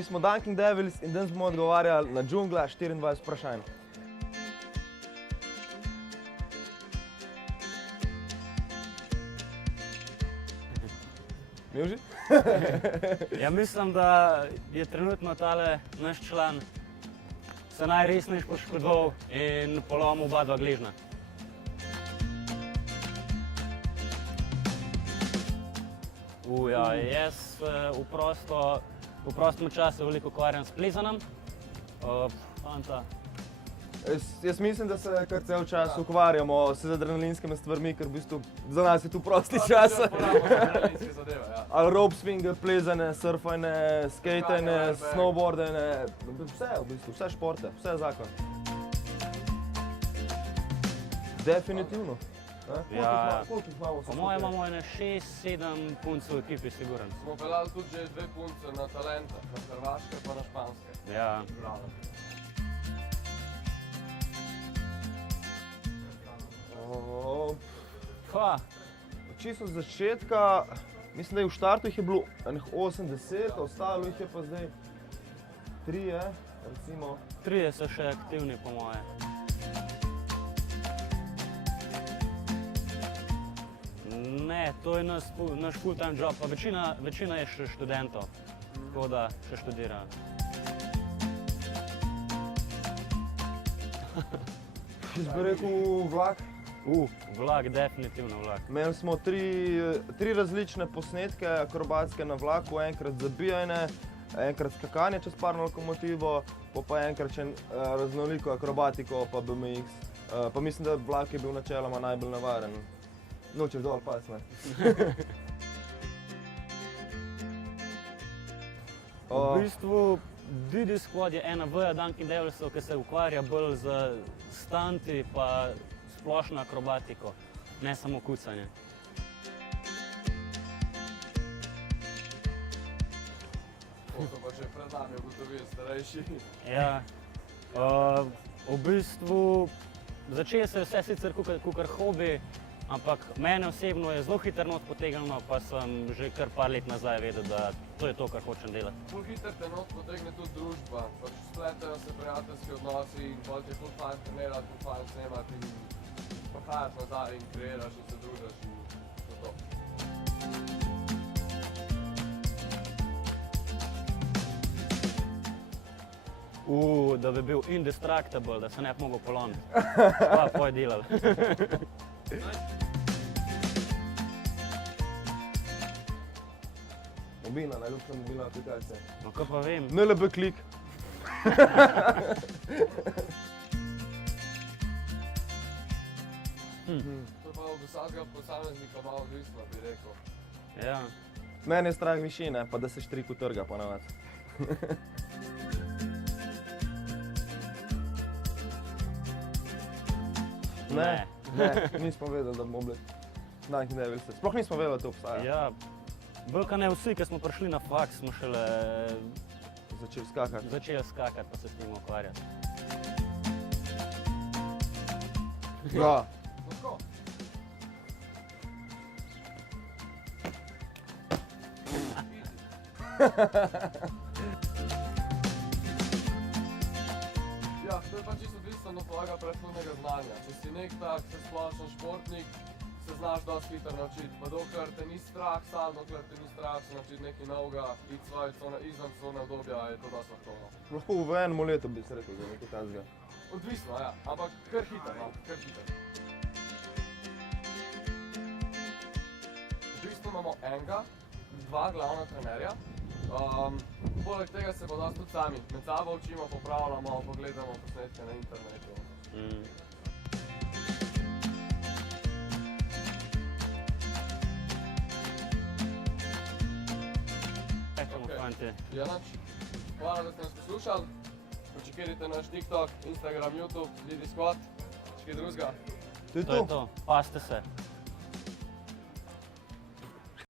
mi smo Dunking Devils in danes bomo odgovarjali na džungla 24 vprašanj. Mivži? Ja, mislim, da je trenutno tale naš član se najresnejš poškodoval in polomil oba dva gležnja. Ja, jaz v prostem času veliko ukvarjam s plezanom. Fanta. Jaz mislim, da se kar cel čas ukvarjamo z adrenalinskimi stvarmi, ker v bistvu za nas je tu prosti čas. Ali rope swing, plezanje, surfanje, skatanje, snowboardanje, vse v bistvu, vse športe, vse zakon. Definitivno. Ja, Koliko jih imamo? po mojem imamo 6-7 punc v ekipi, siguren. Smo peljali tudi že 2 punce na talente, na hrvaške pa na španske. Ja. Čisto z začetka, mislim, da je v štartu jih je bilo 80, ostalo jih je pa zdaj 3, recimo. 3 so še aktivni, po moje. Ne, to je naš full-time job, pa večina je še študentov, tako da še študirajo. Jaz bi rekel vlak. Vlak, definitivno vlak. Imeli smo 3 različne posnetke akrobatske na vlaku, enkrat zabijanje, enkrat skakanje čez parno lokomotivo, pa enkrat še raznoliko akrobatiko, pa BMX. Pa mislim, da vlak je bil načeloma najbolj navaren. Nočeš dol pas, ne? V bistvu Didi Squad je ena veja Dunking Devilsov, ki se ukvarja bolj z stanti pa splošno akrobatiko, ne samo kucanje. To so pa že pred nami ugotovili starejši. Ja, v bistvu začelo se vse sicer kakor hobi, ampak mene osebno je zelo hitro not potegnilo, pa sem že kar par let nazaj vedel, da to je to, kar hočem delati. Ful hitro te not potegne tudi družba, pač spletejo se prijateljski odnosi in pol ti je ful fajn trenirati, ful fajn snemati in prihajati nazaj in kreiraš in se družiš in to. Da bi bil indestructible, da se ne bi mogel polomiti. Pa poj delal. Mobilna, najljubša mobilna aplikacija. No, kaj pa vem. NLB klik. To je pa od vsakega posameznika malo odvisno, bi rekel. Ja. Mene je strah višine, pa da se štrik utrga ponavadi. Ne, nismo vedeli, da bomo bili Dunking Devilsi. Sploh nismo vedeli, da to obstaja. Ja, bolj ne vsi, ki smo prišli na faks, smo šele Začeli skakati. Pa se s njim ukvarjati. Ja. Lahko. Ja, to je pa čisto odvisno od tvojega predhodnega znanja. Če si nek tak splošen športnik, se znaš dosti hitro naučiti, pa dokler te ni strah sam, dokler te ni strah se naučiti nekaj novega, iti svoje cone, izven cone obdobja, je to dosti lahko. Lahko v enem letu bi se rekel, da je nekaj takega. Odvisno, ja, ampak kar hitro, no, kar hitro. V bistvu imamo enega, 2 glavna trenerja. Poleg tega se pa dosti tudi sami med sabo učimo, popravljamo, pogledamo posnetke na internetu. Ja, nič. Hvala, da ste nas poslušali. Počekajte naš TikTok, Instagram, YouTube, Didi Squad. Še kaj drugega. To je To je to. Pazite se.